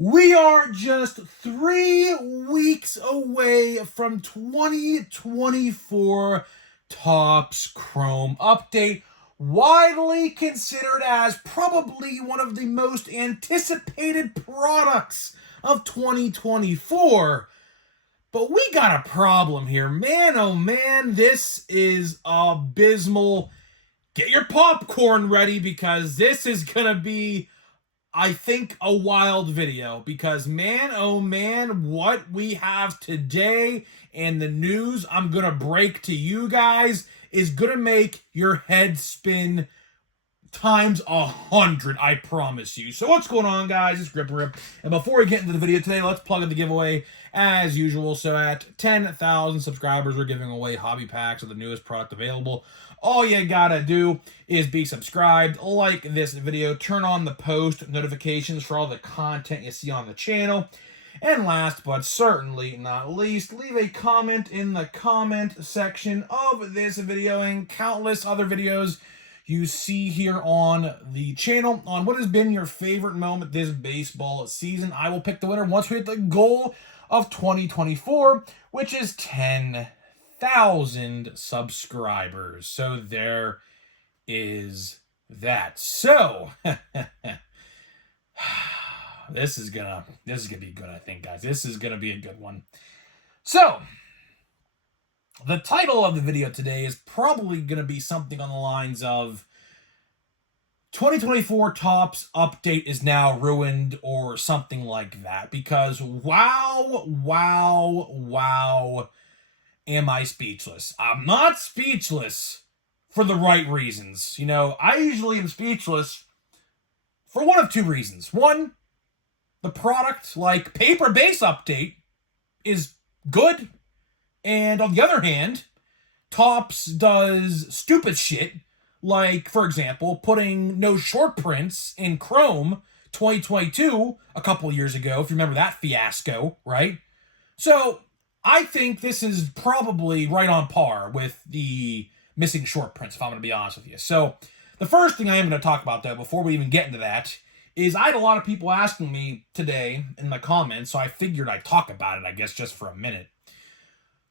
We are just 3 weeks away from 2024 Topps Chrome Update, widely considered as probably one of the most anticipated products of 2024. But we got a problem here. Man, oh man, this is abysmal. Get your popcorn ready because this is going to be, I think, a wild video, because man, oh man, what we have today and the news I'm going to break to you guys is going to make your head spin times 100, I promise you. So what's going on, guys? It's Grip Rip. And before we get into the video today, let's plug in the giveaway as usual. So at 10,000 subscribers, we're giving away hobby packs of the newest product available. All you gotta do is be subscribed, like this video, turn on the post notifications for all the content you see on the channel. And last but certainly not least, leave a comment in the comment section of this video and countless other videos you see here on the channel on what has been your favorite moment this baseball season. I will pick the winner once we hit the goal of 2024, which is 10,000 subscribers. So there is that. So this is gonna be good, I think, guys. This is gonna be a good one. So the title of the video today is probably going to be something on the lines of 2024 Topps Update is now ruined, or something like that, because wow, am I speechless. I'm not speechless for the right reasons. You know, I usually am speechless for one of two reasons. One, the product, like paper base update, is good. And on the other hand, Topps does stupid shit, like, for example, putting no short prints in Chrome 2022 a couple years ago, if you remember that fiasco, right? So I think this is probably right on par with the missing short prints, if I'm going to be honest with you. So the first thing I am going to talk about, though, before we even get into that, is I had a lot of people asking me today in my comments, so I figured I'd talk about it, I guess, just for a minute,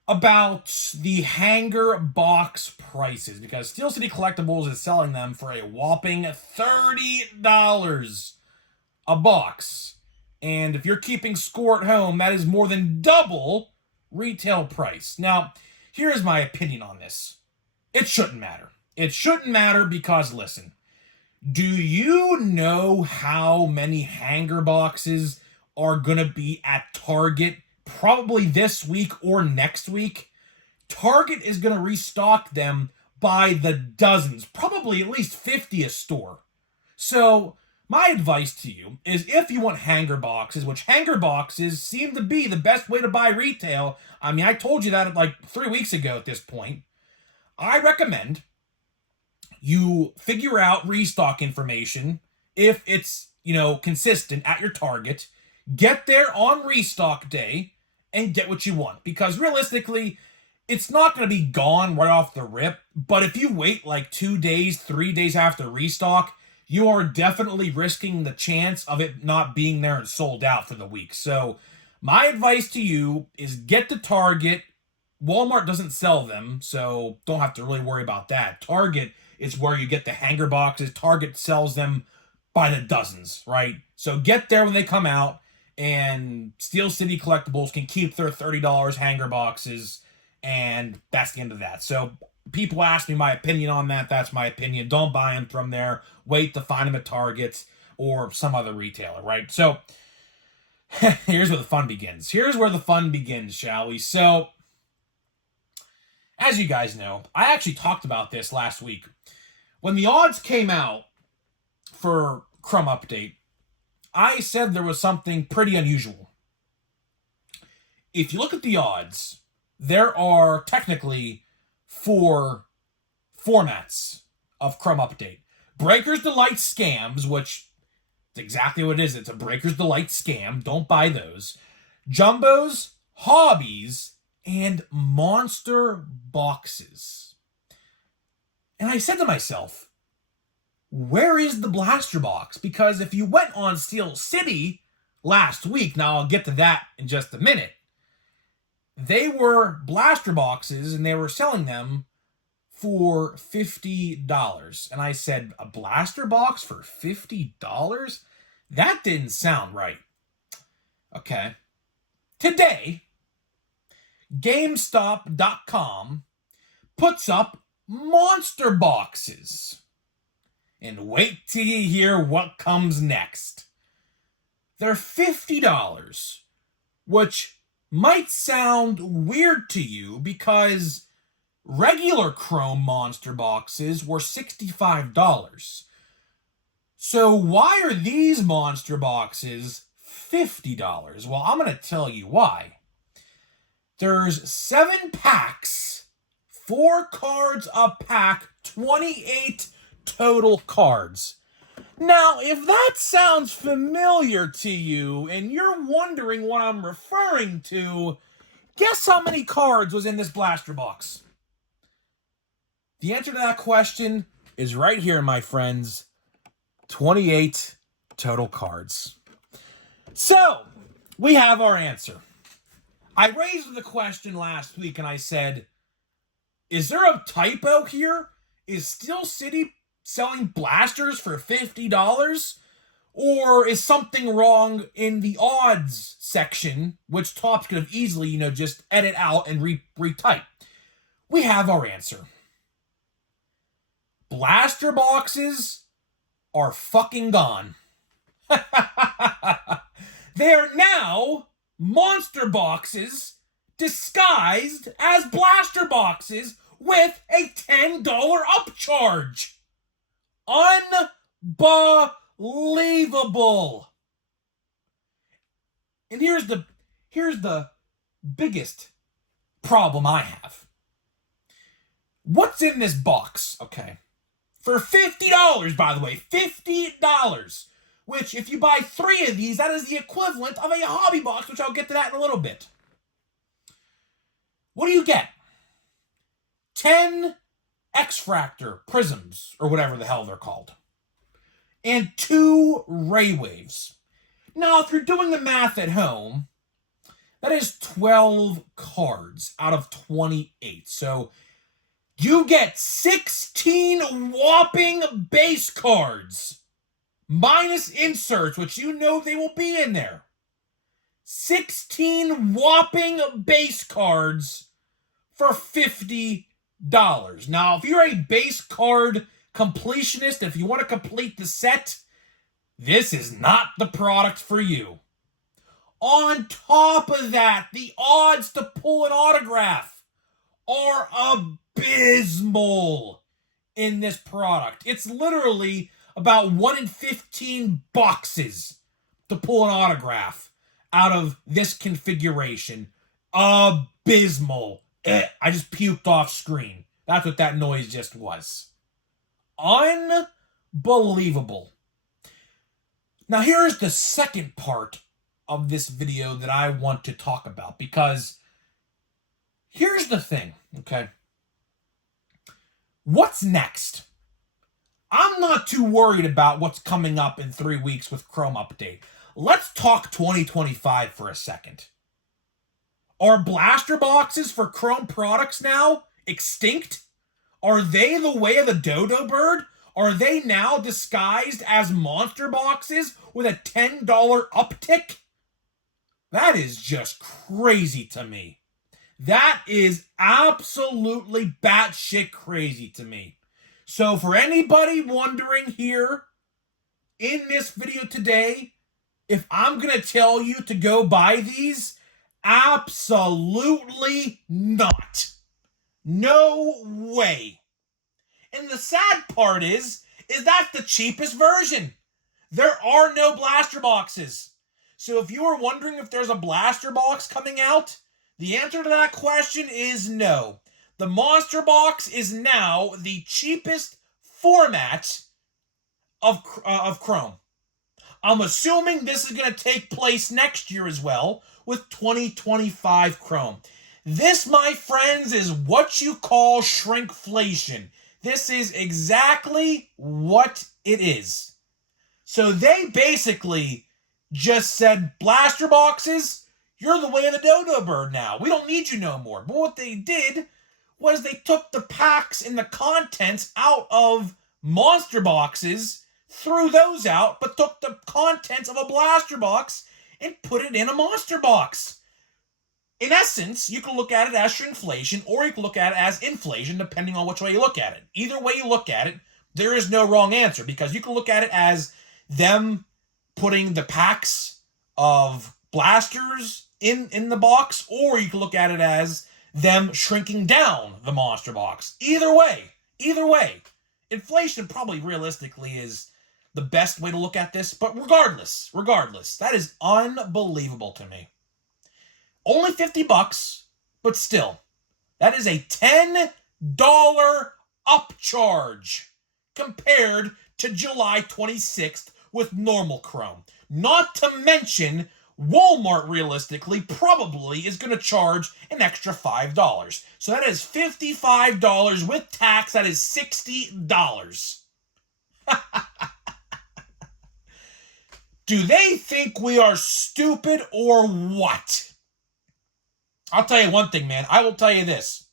about the hanger box prices, because Steel City Collectibles is selling them for a whopping $30 a box. And if you're keeping score at home, that is more than double retail price. Now, here's my opinion on this. It shouldn't matter. It shouldn't matter because, listen, do you know how many hanger boxes are going to be at Target probably this week or next week? Target is going to restock them by the dozens, probably at least 50 a store. So my advice to you is, if you want hanger boxes, which hanger boxes seem to be the best way to buy retail. I mean, I told you that like 3 weeks ago at this point. I recommend you figure out restock information if it's, consistent at your Target. Get there on restock day and get what you want, because realistically, it's not going to be gone right off the rip. But if you wait like 2 days, 3 days after restock, you are definitely risking the chance of it not being there and sold out for the week. So my advice to you is get to Target. Walmart doesn't sell them, so don't have to really worry about that. Target is where you get the hanger boxes. Target sells them by the dozens, right? So get there when they come out, and Steel City Collectibles can keep their $30 hanger boxes, and that's the end of that. So people ask me my opinion on that. That's my opinion. Don't buy them from there. Wait to find them at Target or some other retailer, right? So here's where the fun begins. Here's where the fun begins, shall we? So as you guys know, I actually talked about this last week. When the odds came out for Chrome Update, I said there was something pretty unusual. If you look at the odds, there are technically 4 formats of Chrome Update. Breakers Delight Scams, which is exactly what it is. It's a Breakers Delight scam. Don't buy those. Jumbos, Hobbies, and Monster Boxes. And I said to myself, where is the blaster box? Because if you went on Steel City, last week. Now, I'll get to that in just a minute. They were blaster boxes, and they were selling them for $50. And I said, a blaster box for $50? That didn't sound right. Okay. Today, GameStop.com puts up monster boxes. And wait till you hear what comes next. They're $50, which might sound weird to you because regular Chrome monster boxes were $65. So why are these monster boxes $50? Well, I'm going to tell you why. There's 7 packs, 4 cards a pack, 28 total cards. Now, if that sounds familiar to you and you're wondering what I'm referring to, guess how many cards was in this blaster box? The answer to that question is right here, my friends. 28 total cards. So, we have our answer. I raised the question last week and I said, is there a typo here? Is Steel City selling blasters for $50? Or is something wrong in the odds section, which Topps could have easily, just edit out and retype? We have our answer. Blaster boxes are fucking gone. They are now monster boxes disguised as blaster boxes with a $10 upcharge. Unbelievable. And here's the biggest problem I have. What's in this box? Okay. For $50, by the way, $50. Which, if you buy 3 of these, that is the equivalent of a hobby box, which I'll get to that in a little bit. What do you get? 10 X-Fractor prisms, or whatever the hell they're called. And 2 Ray Waves. Now, if you're doing the math at home, that is 12 cards out of 28. So, you get 16 whopping base cards. Minus inserts, which they will be in there. 16 whopping base cards for $50. Now, if you're a base card completionist, if you want to complete the set, this is not the product for you. On top of that, the odds to pull an autograph are abysmal in this product. It's literally about 1 in 15 boxes to pull an autograph out of this configuration. Abysmal. I just puked off screen. That's what that noise just was. Unbelievable. Now here's the second part of this video that I want to talk about, because here's the thing, okay? What's next? I'm not too worried about what's coming up in 3 weeks with Chrome Update. Let's talk 2025 for a second. Are blaster boxes for Chrome products now extinct? Are they the way of the dodo bird? Are they now disguised as monster boxes with a $10 uptick? That is just crazy to me. That is absolutely batshit crazy to me. So for anybody wondering here in this video today, if I'm going to tell you to go buy these, absolutely not. No way. And the sad part is that's the cheapest version. There are no blaster boxes. So if you were wondering if there's a blaster box coming out, the answer to that question is no. The monster box is now the cheapest format of Chrome. I'm assuming this is going to take place next year as well with 2025 Chrome. This, my friends, is what you call shrinkflation. This is exactly what it is. So they basically just said, blaster boxes, you're the way of the dodo bird now. We don't need you no more. But what they did was they took the packs and the contents out of monster boxes, threw those out, but took the contents of a blaster box and put it in a monster box. In essence, you can look at it as shrinkflation, or you can look at it as inflation, depending on which way you look at it. Either way you look at it, there is no wrong answer, because you can look at it as them putting the packs of blasters in the box, or you can look at it as them shrinking down the monster box. Either way, inflation probably realistically is the best way to look at this, but regardless, that is unbelievable to me. Only $50, but still, that is a $10 upcharge compared to July 26th with normal Chrome. Not to mention, Walmart realistically probably is going to charge an extra $5. So that is $55 with tax. That is $60. Do they think we are stupid or what? I'll tell you one thing, man. I will tell you this.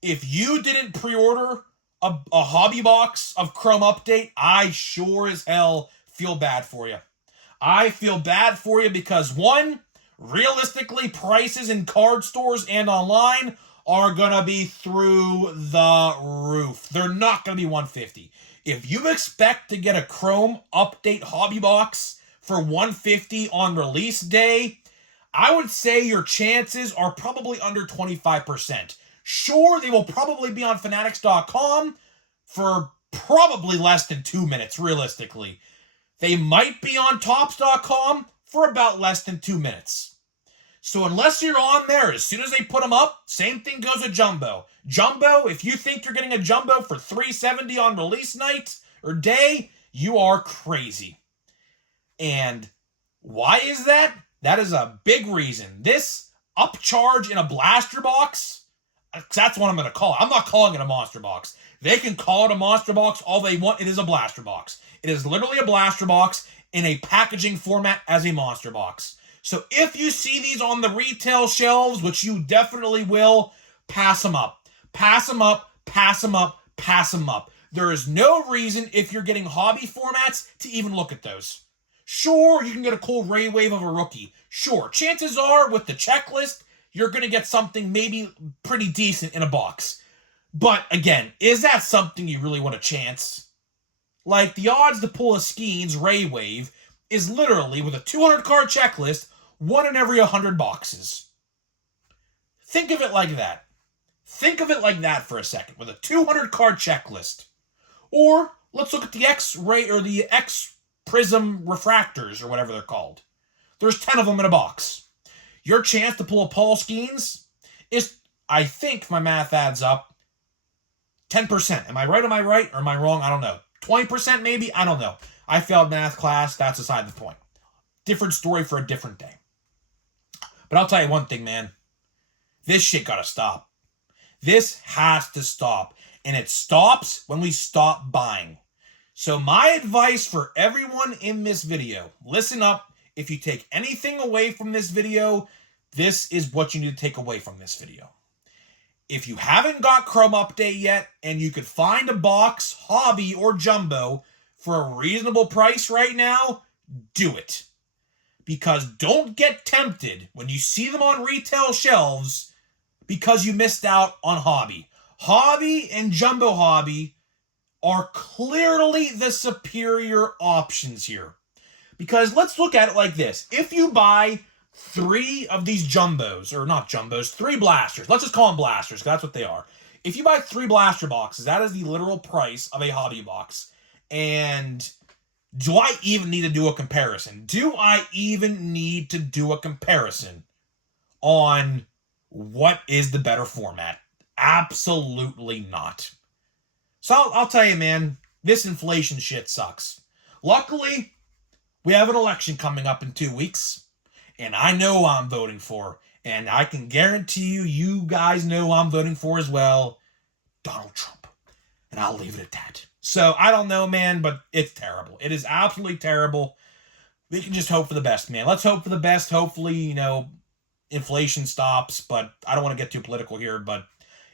If you didn't pre-order a hobby box of Chrome Update, I sure as hell feel bad for you. I feel bad for you because, one, realistically, prices in card stores and online are going to be through the roof. They're not going to be $150. If you expect to get a Chrome Update hobby box for $150 on release day, I would say your chances are probably under 25%. Sure, they will probably be on Fanatics.com for probably less than 2 minutes, realistically. They might be on Topps.com for about less than 2 minutes. So unless you're on there, as soon as they put them up, same thing goes with Jumbo. Jumbo, if you think you're getting a Jumbo for $370 on release night or day, you are crazy. And why is that? That is a big reason. This upcharge in a blaster box, that's what I'm going to call it. I'm not calling it a monster box. They can call it a monster box all they want. It is a blaster box. It is literally a blaster box in a packaging format as a monster box. So if you see these on the retail shelves, which you definitely will, pass them up. Pass them up, pass them up, pass them up. There is no reason, if you're getting hobby formats, to even look at those. Sure, you can get a cool ray wave of a rookie. Sure, chances are with the checklist, you're going to get something maybe pretty decent in a box. But again, is that something you really want to chance? Like, the odds to pull a Skeens ray wave is literally, with a 200 card checklist, 1 in every 100 boxes. Think of it like that. Think of it like that for a second, with a 200 card checklist. Or, let's look at the X-ray, or the X-Prism refractors, or whatever they're called. There's 10 of them in a box. Your chance to pull a Paul Skeens is, I think, if my math adds up, 10%. Am I right? Or am I wrong? I don't know. 20% maybe? I don't know. I failed math class. That's aside the point. Different story for a different day. But I'll tell you one thing, man. This shit gotta stop. This has to stop. And it stops when we stop buying. So my advice for everyone in this video, listen up. If you take anything away from this video, this is what you need to take away from this video. If you haven't got Chrome Update yet, and you could find a box, hobby, or jumbo for a reasonable price right now, do it. Because don't get tempted when you see them on retail shelves because you missed out on hobby. Hobby and jumbo hobby are clearly the superior options here. Because let's look at it like this. If you buy 3 of these jumbos, or not jumbos, 3 blasters. Let's just call them blasters, because that's what they are. If you buy 3 blaster boxes, that is the literal price of a hobby box. And do I even need to do a comparison? Do I even need to do a comparison on what is the better format? Absolutely not. So I'll tell you, man, this inflation shit sucks. Luckily, we have an election coming up in 2 weeks. And I know who I'm voting for. And I can guarantee you, you guys know who I'm voting for as well. Donald Trump. And I'll leave it at that. So, I don't know, man, but it's terrible. It is absolutely terrible. we can just hope for the best, man. Let's hope for the best. Hopefully, inflation stops, but I don't want to get too political here, but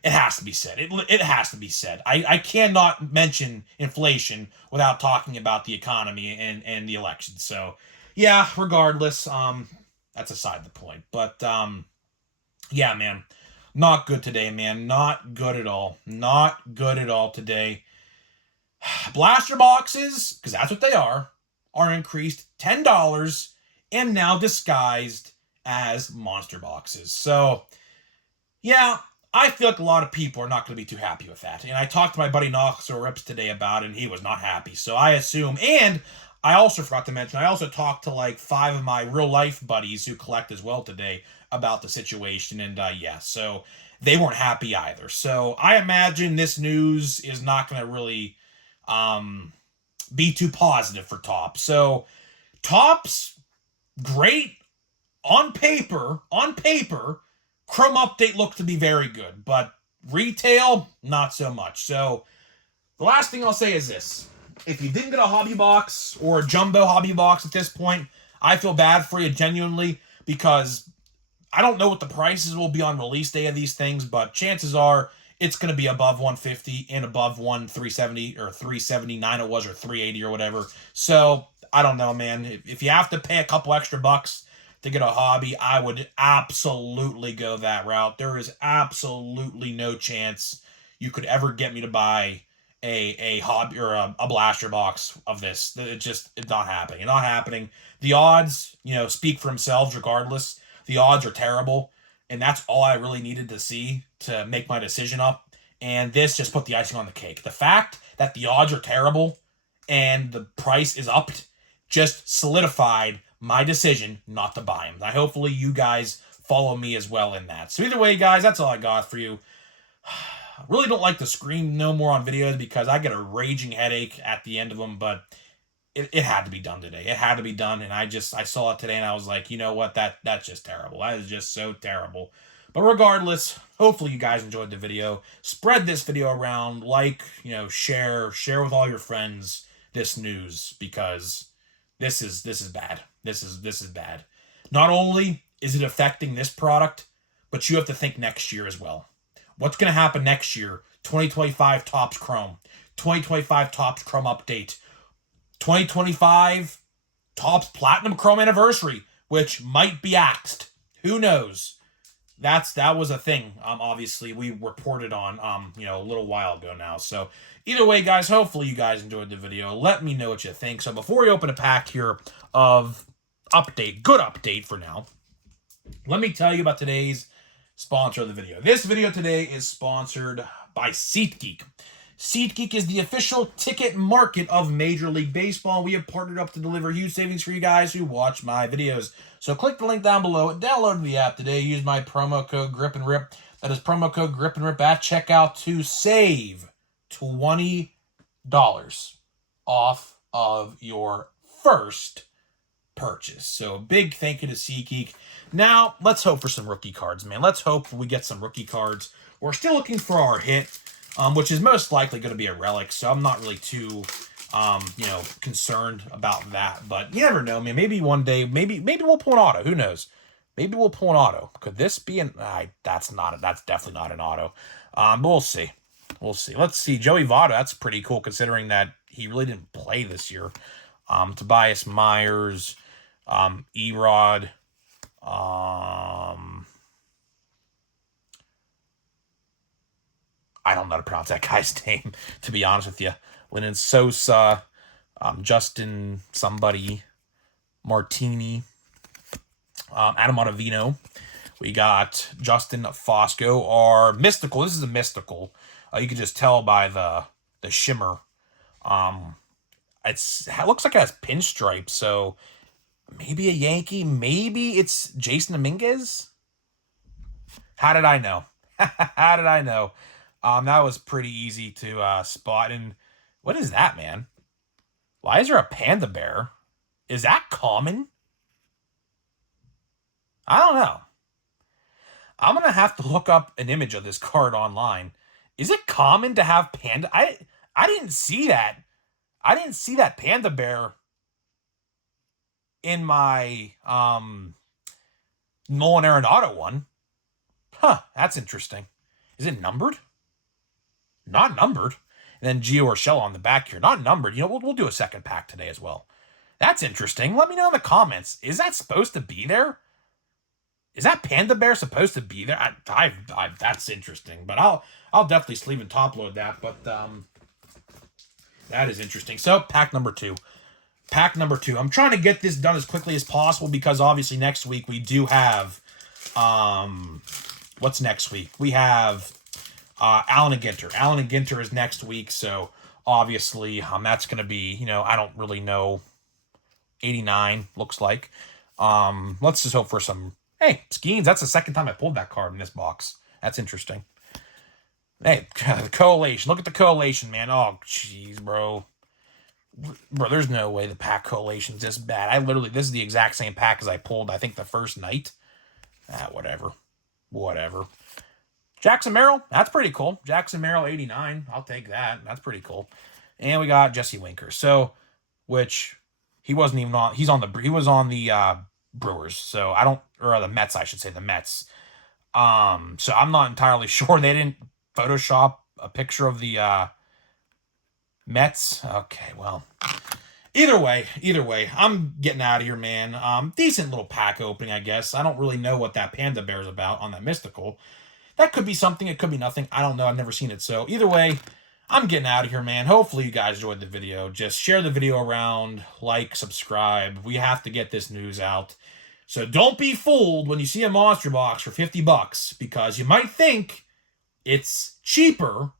it has to be said. It has to be said. I cannot mention inflation without talking about the economy and the election. So, yeah, regardless, that's aside the point. But yeah, man, not good today, man. Not good at all. Not good at all today. Blaster boxes, because that's what they are increased $10 and now disguised as monster boxes. So, yeah, I feel like a lot of people are not going to be too happy with that. And I talked to my buddy Knox or Rips today about it, and he was not happy. So I assume, and I also forgot to mention, I also talked to like 5 of my real life buddies who collect as well today about the situation. And yeah, so they weren't happy either. So I imagine this news is not going to really be too positive for Topps. So Topps, great on paper, Chrome update looked to be very good, but retail, not so much. So the last thing I'll say is this. If you didn't get a hobby box or a jumbo hobby box at this point, I feel bad for you genuinely, because I don't know what the prices will be on release day of these things, but chances are it's going to be above 150 and above 370 or 379 it was, or 380 or whatever. So I don't know, man. If you have to pay a couple extra bucks to get a hobby, I would absolutely go that route. There is absolutely no chance you could ever get me to buy a hobby or a blaster box of this. It's not happening. It's not happening. The odds, speak for themselves regardless. The odds are terrible, and that's all I really needed to see to make my decision up. And this just put the icing on the cake. The fact that the odds are terrible and the price is upped just solidified my decision not to buy them. Hopefully you guys follow me as well in that. So either way, guys, that's all I got for you. I really don't like to scream no more on videos because I get a raging headache at the end of them, but it had to be done today. It had to be done, and I saw it today, and I was like, you know what, that's just terrible. That is just so terrible. But regardless, hopefully you guys enjoyed the video. Spread this video around, share with all your friends this news, because this is bad. This is bad. Not only is it affecting this product, but you have to think next year as well. What's going to happen next year? 2025 Topps Chrome. 2025 Topps Chrome update. 2025 Topps Platinum Chrome anniversary, which might be axed. Who knows? That was a thing. Obviously we reported on a little while ago now. So either way, guys, hopefully you guys enjoyed the video. Let me know what you think. So before we open a pack here of good update for now, let me tell you about today's sponsor of the video. This video today is sponsored by SeatGeek. SeatGeek is the official ticket market of Major League Baseball. We have partnered up to deliver huge savings for you guys who watch my videos. So click the link down below, download the app today, use my promo code GRIPANDRIP. That is promo code GRIPANDRIP at checkout to save $20 off of your first purchase. So big thank you to SeatGeek. Now, let's hope for some rookie cards, man. Let's hope we get some rookie cards. We're still looking for our hit, which is most likely going to be a relic, so I'm not really too, concerned about that. But you never know, man. Maybe one day, maybe we'll pull an auto. Who knows? Maybe we'll pull an auto. Could this be an? That's definitely not an auto. But we'll see. We'll see. Let's see. Joey Votto. That's pretty cool considering that he really didn't play this year. Tobias Myers, Erod. I don't know how to pronounce that guy's name, to be honest with you. Lennon Sosa, Justin somebody, Martini, Adam Ottavino. We got Justin Fosco, our mystical. This is a mystical. You can just tell by the shimmer. It looks like it has pinstripes, so maybe a Yankee. Maybe it's Jason Dominguez. How did I know? How did I know? That was pretty easy to spot. And what is that, man? Why is there a panda bear? Is that common? I don't know. I'm going to have to look up an image of this card online. Is it common to have panda? I didn't see that. I didn't see that panda bear. in my Nolan Arenado one. Huh, that's interesting. Is it numbered? Not numbered. And then Gio Urshela on the back here. Not numbered. You know, we'll do a second pack today as well. That's interesting. Let me know in the comments. Is that supposed to be there? Is that Panda Bear supposed to be there? That's interesting. But I'll definitely sleeve and top load that. But that is interesting. So pack number 2. Pack number 2. I'm trying to get this done as quickly as possible because obviously next week we do have what's next week? We have Allen and Ginter. Allen and Ginter is next week, so obviously that's going to be, you know, I don't really know. 89 looks like. Let's just hope for some. Hey, Skeens, that's the second time I pulled that card in this box. That's interesting. Hey, the collation. Look at the collation, man. Oh, jeez, bro. Bro, there's no way the pack collation's this bad. This is the exact same pack as I pulled, I think, the first night. Whatever. Jackson Merrill, that's pretty cool. Jackson Merrill, 89. I'll take that. That's pretty cool. And we got Jesse Winker. So, which he wasn't even on. He was on the Brewers. So or the Mets, I should say, the Mets. So I'm not entirely sure. They didn't Photoshop a picture of the Mets. Okay, well, either way, I'm getting out of here, man. Decent little pack opening, I guess. I don't really know what that Panda Bear is about on that Mystical. That could be something. It could be nothing. I don't know. I've never seen it. So either way, I'm getting out of here, man. Hopefully you guys enjoyed the video. Just share the video around, like, subscribe. We have to get this news out. So don't be fooled when you see a monster box for $50 because you might think it's cheaper,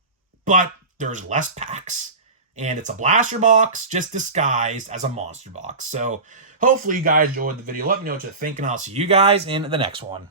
but there's less packs. And it's a blaster box just disguised as a monster box. So hopefully you guys enjoyed the video. Let me know what you think, and I'll see you guys in the next one.